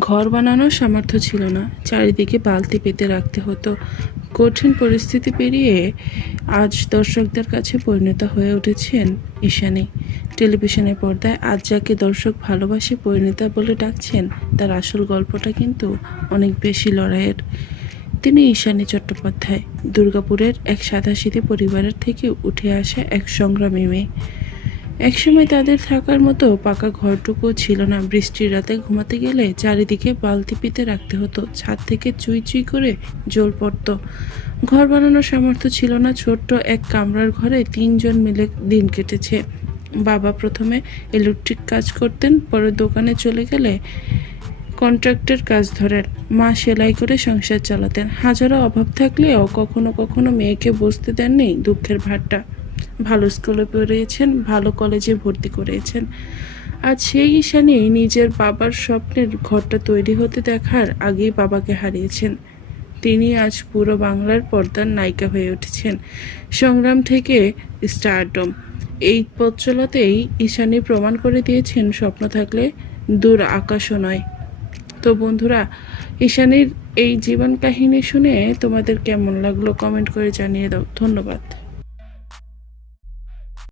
ঘর বানানোর সামর্থ্য ছিল না। চারিদিকে বালতি পেতে রাখতে হতো। কঠিন পরিস্থিতি পেরিয়ে আজ দর্শকদের কাছে পরিণত হয়ে উঠেছেন ঈশানী। টেলিভিশনের পর্দায় আজ যাকে দর্শক ভালোবাসে পরিণীতা বলে ডাকছেন, তার আসল গল্পটা কিন্তু অনেক বেশি লড়াইয়ের। তিনি ঈশানী চট্টোপাধ্যায়, দুর্গাপুরের এক সাদাসিধে পরিবারের থেকে উঠে আসা এক সংগ্রামী মেয়ে। একসময় তাদের থাকার মতো পাকা ঘরটুকু ছিল না। বৃষ্টির রাতে ঘুমাতে গেলে চারিদিকে বালতি পিতে রাখতে হতো। ছাদ থেকে চুই চুই করে জল পড়তো। ঘর বানানোর সামর্থ্য ছিল না। ছোট্ট এক কামরার ঘরে তিনজন মিলে দিন কেটেছে। বাবা প্রথমে ইলেকট্রিক কাজ করতেন, পরে দোকানে চলে গেলে কন্ট্রাক্টের কাজ ধরেন। মা সেলাই করে সংসার চালাতেন। হাজারো অভাব থাকলেও কখনো কখনো মেয়েকে বসতে দেননি দুঃখের ভারটা ভালো স্কুলে পড়িয়েছেন, ভালো কলেজে ভর্তি করিয়েছেন আজ সেই ঈশানী নিজের বাবার স্বপ্নের ঘরটা তৈরি হতে দেখার আগেই বাবাকে হারিয়েছেন। তিনি আজ পুরো বাংলার পর্দার নায়িকা হয়ে উঠেছেন। সংগ্রাম থেকে স্টারডম। এই পথ চলাতেই ঈশানী প্রমাণ করে দিয়েছেন, স্বপ্ন থাকলে দূর আকাশও নয়। তো বন্ধুরা, ঈশানীর এই জীবন কাহিনী শুনে তোমাদের কেমন লাগল কমেন্ট করে জানিয়ে দাও। ধন্যবাদ।